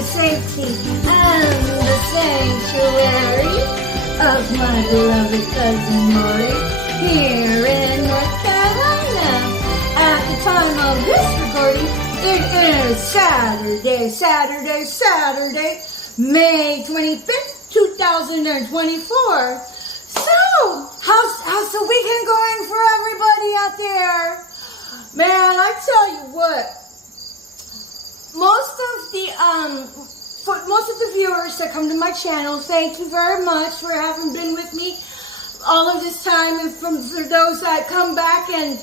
the safety and the sanctuary of my beloved cousin Maury here in North Carolina. At the time of this recording, it is Saturday, May 25th, 2024. So, how's the weekend going for everybody out there? Man, I tell you what, most of the viewers that come to my channel, thank you very much for having been with me all of this time, and for those that come back and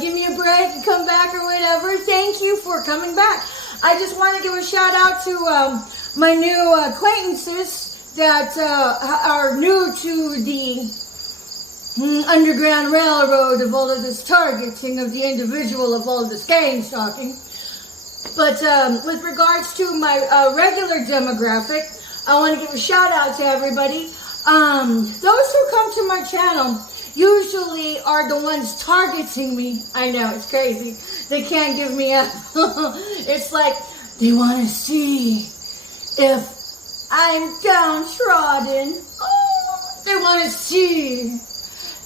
give me a break and come back or whatever, thank you for coming back. I just want to give a shout out to my new acquaintances that are new to the Underground Railroad of all of this targeting of the individual, of all of this gang stalking. But with regards to my regular demographic, I want to give a shout out to everybody. Those who come to my channel usually are the ones targeting me. I know, it's crazy. They can't give me up. It's like they want to see if I'm downtrodden. Oh, they want to see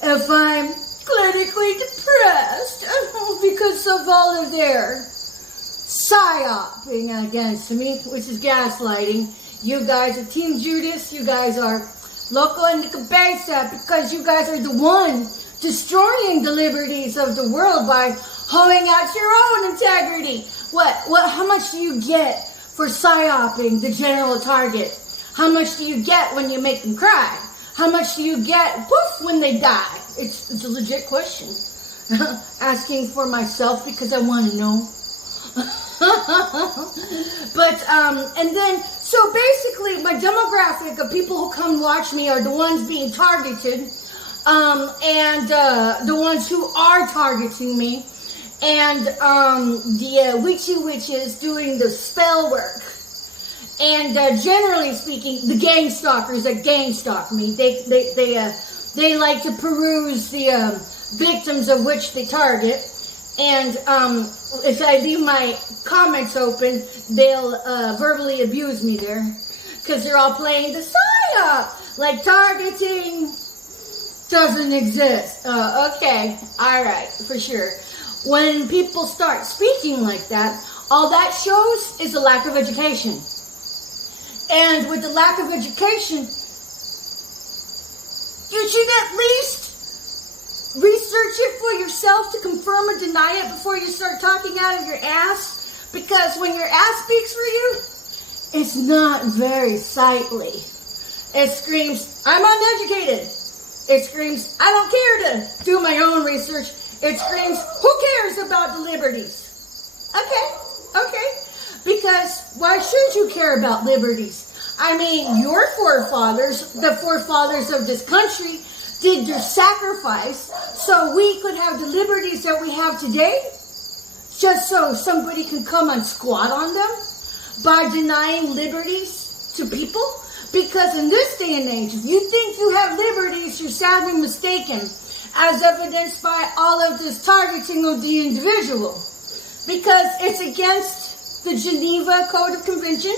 if I'm clinically depressed because of all of their psyoping against me, which is gaslighting. You guys are Team Judas. You guys are loco and the cabeza because you guys are the one destroying the liberties of the world by hoeing out your own integrity. How much do you get for psyoping the general target? How much do you get when you make them cry? How much do you get, poof, when they die? It's a legit question. Asking for myself because I want to know. But, and then, so basically my demographic of people who come watch me are the ones being targeted, and the ones who are targeting me, and the witchy witches doing the spell work. And generally speaking, the gang stalkers that gang stalk me, they like to peruse the victims of which they target. And if I leave my comments open, they'll verbally abuse me there, because they're all playing the psyop, like targeting doesn't exist. Okay, all right, for sure. When people start speaking like that, all that shows is a lack of education. And with the lack of education, you should at least research it for yourself to confirm or deny it before you start talking out of your ass. Because when your ass speaks for you, it's not very sightly. It screams, I'm uneducated. It screams, I don't care to do my own research. It screams, who cares about the liberties? Okay. Because why should you care about liberties? I mean, your forefathers, the forefathers of this country, did their sacrifice so we could have the liberties that we have today, just so somebody can come and squat on them by denying liberties to people. Because in this day and age, if you think you have liberties, you're sadly mistaken, as evidenced by all of this targeting of the individual. Because it's against the Geneva Code of Convention,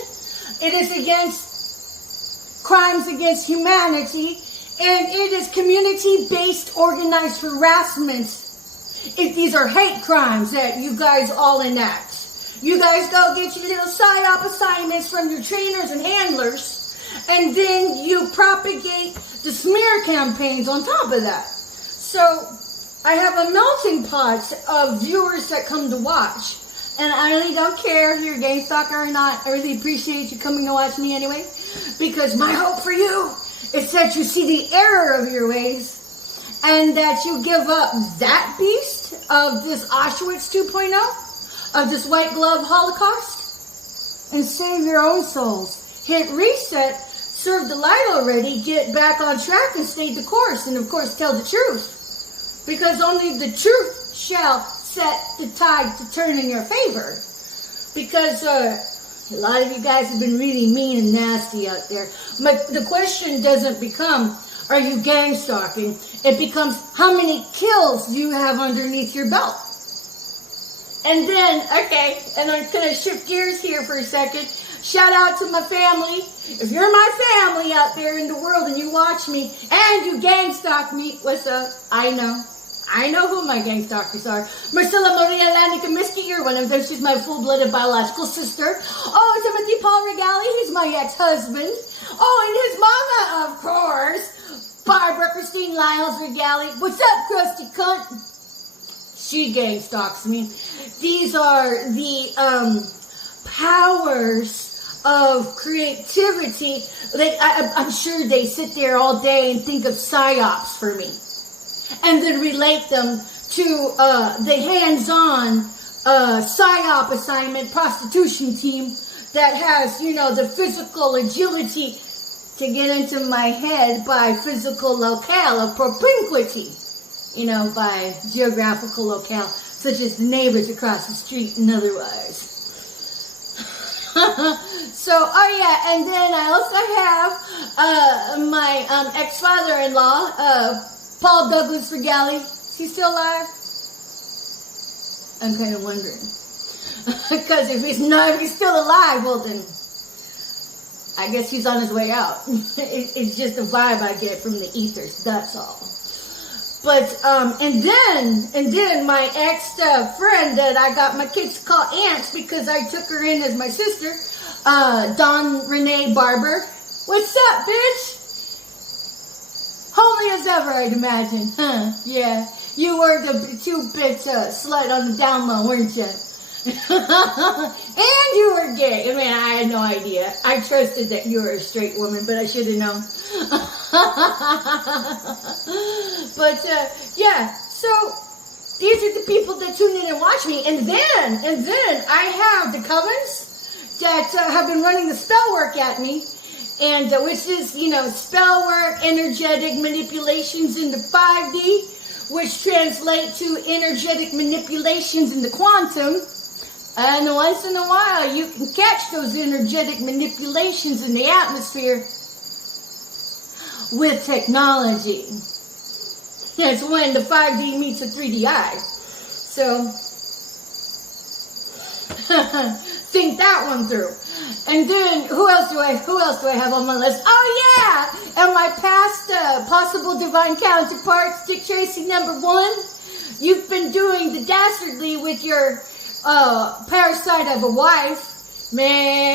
it is against crimes against humanity, and it is community-based organized harassment. These are hate crimes that you guys all enact. You guys go get your little psyop assignments from your trainers and handlers, and then you propagate the smear campaigns on top of that. So I have a melting pot of viewers that come to watch, and I really don't care if you're a gang stalker or not. I really appreciate you coming to watch me anyway, because my hope for you is that you see the error of your ways, and that you give up that beast of this Auschwitz 2.0, of this white glove Holocaust, and save your own souls. Hit reset, serve the light already, get back on track and stay the course, and of course tell the truth. Because only the truth shall set the tide to turn in your favor. Because a lot of you guys have been really mean and nasty out there. But the question doesn't become, are you gang stalking? It becomes, how many kills do you have underneath your belt? And then, okay, and I'm going to shift gears here for a second. Shout out to my family. If you're my family out there in the world and you watch me and you gang stalk me, what's up? I know who my gang stalkers are. Marcella Maria Lanica Miski, you're one of them. She's my full-blooded biological sister. Oh, Timothy Paul Regali, he's my ex-husband. Oh, and his mama, of course. Barbara Christine Lyles Regali. What's up, crusty cunt? She gang stalks me. These are the powers of creativity. I'm sure they sit there all day and think of psyops for me. And then relate them to the hands-on psyop assignment prostitution team that has, you know, the physical agility to get into my head by physical locale of propinquity, you know, by geographical locale, such as the neighbors across the street and otherwise. So, oh yeah, and then I also have my ex-father-in-law, Paul Douglas Regali. Is he still alive? I'm kind of wondering. Because if he's still alive, well then, I guess he's on his way out. It's just a vibe I get from the ethers, that's all. But, and then my ex-friend that I got my kids to call aunts because I took her in as my sister, Dawn Renee Barber. What's up, bitch? Homely as ever, I'd imagine. Huh, yeah. You were the 2-bit slut on the down low, weren't you? And you were gay. I mean, I had no idea. I trusted that you were a straight woman, but I should have known. But, yeah. So, these are the people that tune in and watch me. And then I have the covens that have been running the spell work at me. And which is, you know, spell work, energetic manipulations in the 5D, which translate to energetic manipulations in the quantum. And once in a while, you can catch those energetic manipulations in the atmosphere with technology. That's when the 5D meets the 3D eye. So, think that one through. And then, who else do I have on my list? Oh yeah! And my past possible divine counterparts, Dick Tracy #1. You've been doing the dastardly with your parasite of a wife. Man,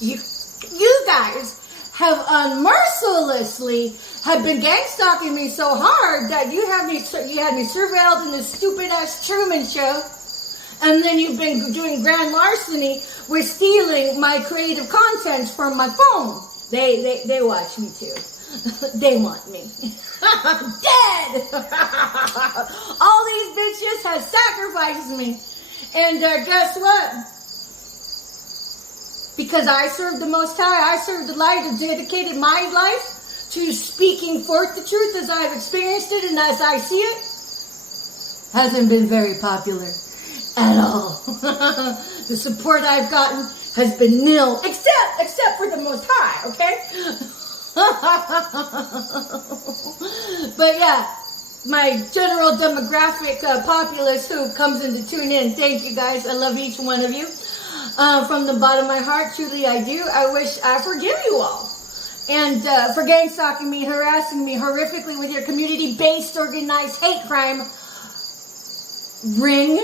you guys have unmercilessly have been gang stalking me so hard that you had me surveilled in this stupid ass Truman Show. And then you've been doing grand larceny with stealing my creative content from my phone. They watch me too. They want me. Dead! All these bitches have sacrificed me. And guess what? Because I serve the Most High, I serve the light and dedicated my life to speaking forth the truth as I've experienced it and as I see it. Hasn't been very popular at all. The support I've gotten has been nil, except for the Most High, okay? But yeah, my general demographic populace who comes in to tune in, thank you guys. I love each one of you. From the bottom of my heart, truly I do. I wish I forgive you all. And for gang stalking me, harassing me horrifically with your community-based organized hate crime ring.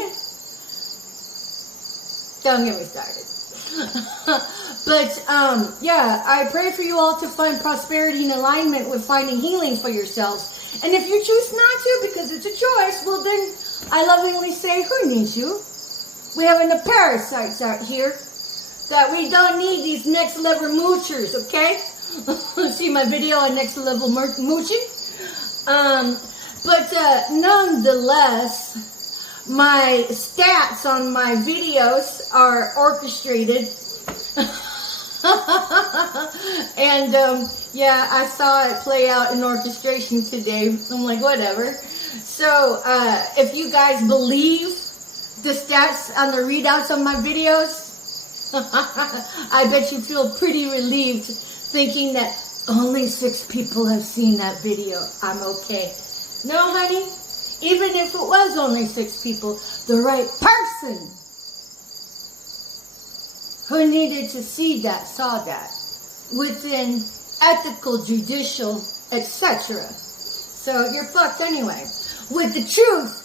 Don't get me started. But, yeah, I pray for you all to find prosperity and alignment with finding healing for yourselves. And if you choose not to, because it's a choice, well then, I lovingly say, who needs you? We have enough parasites out here that we don't need these next level moochers, okay? See my video on next level mooching? But nonetheless, my stats on my videos are orchestrated. And yeah, I saw it play out in orchestration today. I'm like, whatever. So if you guys believe the stats on the readouts on my videos, I bet you feel pretty relieved thinking that only 6 people have seen that video. I'm okay. No, honey, even if it was only 6 people, the right person who needed to see that, saw that, within ethical, judicial, etc. So you're fucked anyway. With the truth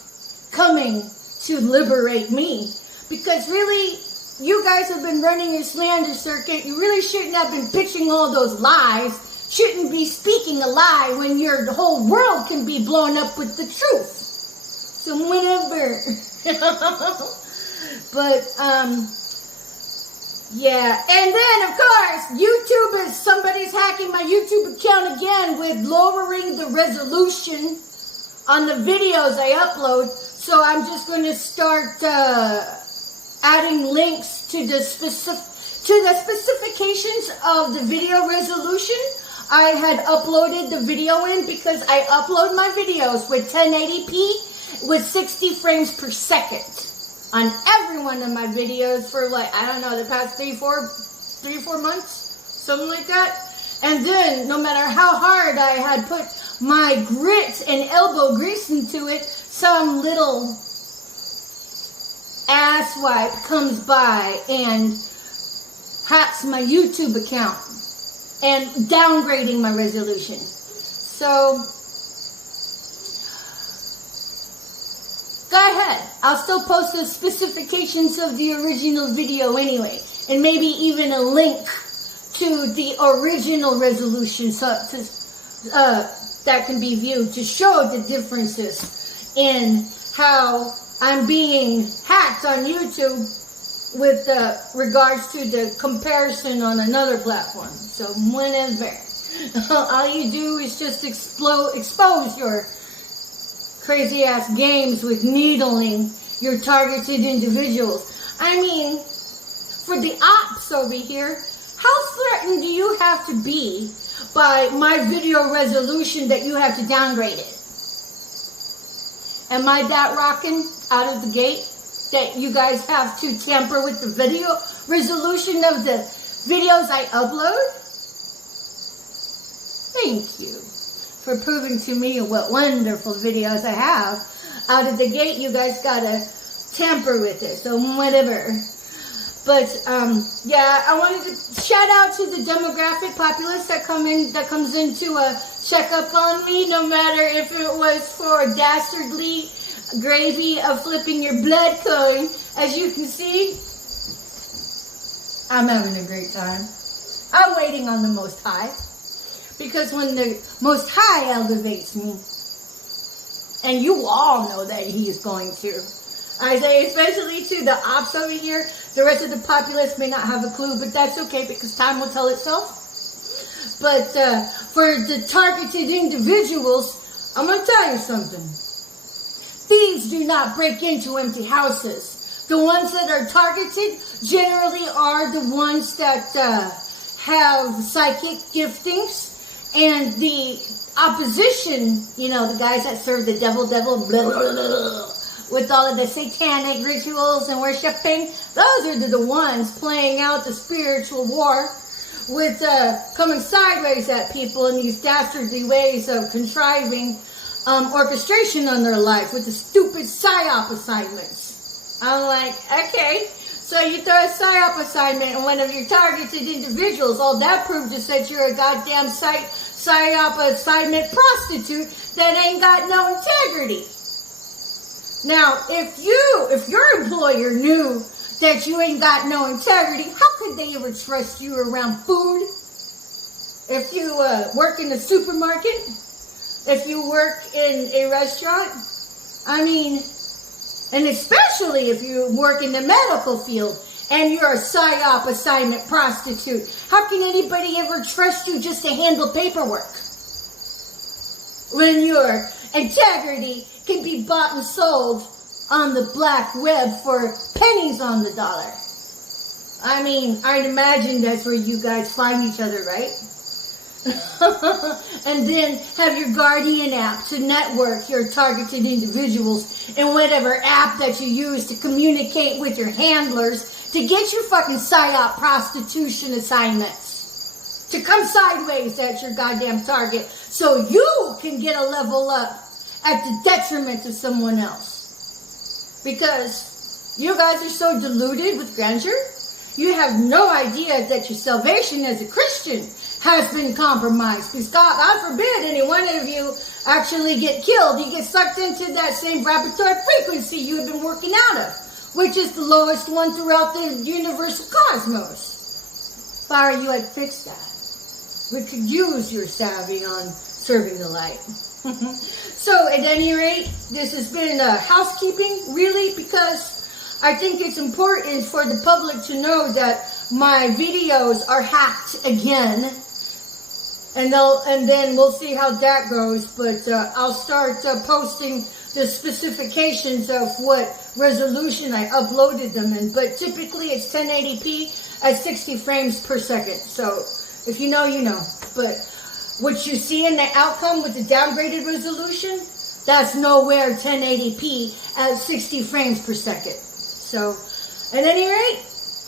coming to liberate me. Because really, you guys have been running your slander circuit. You really shouldn't have been pitching all those lies. Shouldn't be speaking a lie when your whole world can be blown up with the truth. So whatever. But, yeah. And then, of course, YouTube is, somebody's hacking my YouTube account again with lowering the resolution on the videos I upload. So I'm just going to start adding links to the specifications of the video resolution I had uploaded the video in, because I upload my videos with 1080p with 60 frames per second on every one of my videos for, like, I don't know, the past 3 or 4 months, something like that. And then, no matter how hard I had put my grit and elbow grease into it, some little asswipe comes by and hacks my YouTube account and downgrading my resolution. So, go ahead. I'll still post the specifications of the original video anyway, and maybe even a link to the original resolution so that can be viewed to show the differences in how I'm being hacked on YouTube with regards to the comparison on another platform. So whenever. All you do is just expose your crazy ass games with needling your targeted individuals. I mean, for the ops over here, how threatened do you have to be by my video resolution that you have to downgrade it? Am I that rocking out of the gate that you guys have to tamper with the video resolution of the videos I upload? Thank you for proving to me what wonderful videos I have. Out of the gate, you guys gotta tamper with it, so whatever. But, yeah, I wanted to shout out to the demographic populace that comes in to check up on me, no matter if it was for dastardly gravy of flipping your blood coin. As you can see, I'm having a great time. I'm waiting on the Most High. Because when the Most High elevates me, and you all know that He is going to, I say especially to the ops over here, the rest of the populace may not have a clue, but that's okay because time will tell itself. But for the targeted individuals, I'm going to tell you something. Thieves do not break into empty houses. The ones that are targeted generally are the ones that have psychic giftings. And the opposition, you know, the guys that serve the devil, blah, blah, blah, with all of the satanic rituals and worshiping, those are the ones playing out the spiritual war with coming sideways at people in these dastardly ways of contriving orchestration on their life with the stupid PSYOP assignments. I'm like, okay, so you throw a PSYOP assignment on one of your targeted individuals, all that proves is that you're a goddamn PSYOP assignment prostitute that ain't got no integrity. Now, if your employer knew that you ain't got no integrity, how could they ever trust you around food? If you work in a supermarket, if you work in a restaurant, I mean, and especially if you work in the medical field and you're a PSYOP assignment prostitute, how can anybody ever trust you just to handle paperwork? When your integrity can be bought and sold on the black web for pennies on the dollar. I mean, I'd imagine that's where you guys find each other, right? And then have your Guardian app to network your targeted individuals in whatever app that you use to communicate with your handlers to get your fucking PSYOP prostitution assignments to come sideways at your goddamn target so you can get a level up at the detriment of someone else. Because you guys are so deluded with grandeur, you have no idea that your salvation as a Christian has been compromised. Because God forbid any one of you actually get killed. You get sucked into that same vibratory frequency you have been working out of, which is the lowest one throughout the universal cosmos. If I were you, I'd fix that. We could use your savvy on serving the light. So at any rate, this has been housekeeping, really, because I think it's important for the public to know that my videos are hacked again. And then we'll see how that goes. But I'll start posting the specifications of what resolution I uploaded them in. But typically it's 1080p at 60 frames per second. So if you know, you know. But what you see in the outcome with the downgraded resolution, that's nowhere 1080p at 60 frames per second. So, at any rate,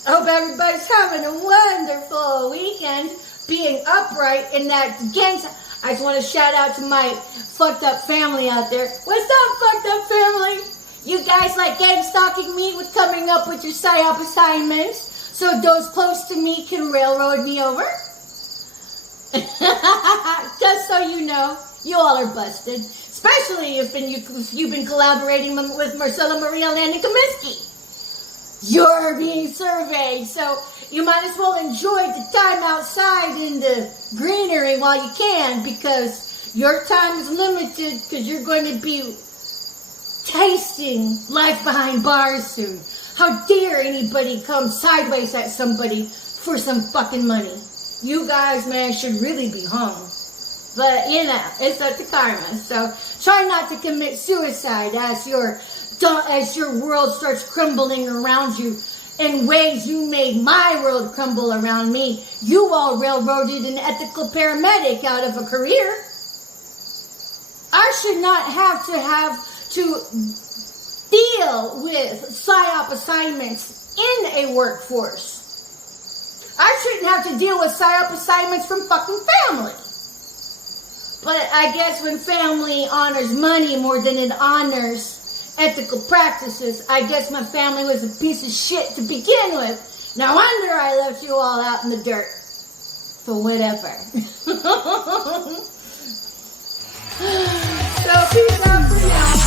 I hope everybody's having a wonderful weekend, being upright in that gang. I just want to shout out to my fucked up family out there. What's up, fucked up family? You guys like gang stalking me with coming up with your psyop assignments so those close to me can railroad me over? Just so you know, you all are busted. Especially if you've been collaborating with Marcella Maria Landon Kaminsky. You're being surveyed, so you might as well enjoy the time outside in the greenery while you can, because your time is limited, because you're going to be tasting life behind bars soon. How dare anybody come sideways at somebody for some fucking money? You guys, man, should really be hung. But, you know, it's up to karma. So, try not to commit suicide as your world starts crumbling around you in ways you made my world crumble around me. You all railroaded an ethical paramedic out of a career. I should not have to deal with PSYOP assignments in a workforce. I shouldn't have to deal with PSYOP assignments from fucking family. But I guess when family honors money more than it honors ethical practices, I guess my family was a piece of shit to begin with. No wonder I left you all out in the dirt. For whatever. So peace out for now.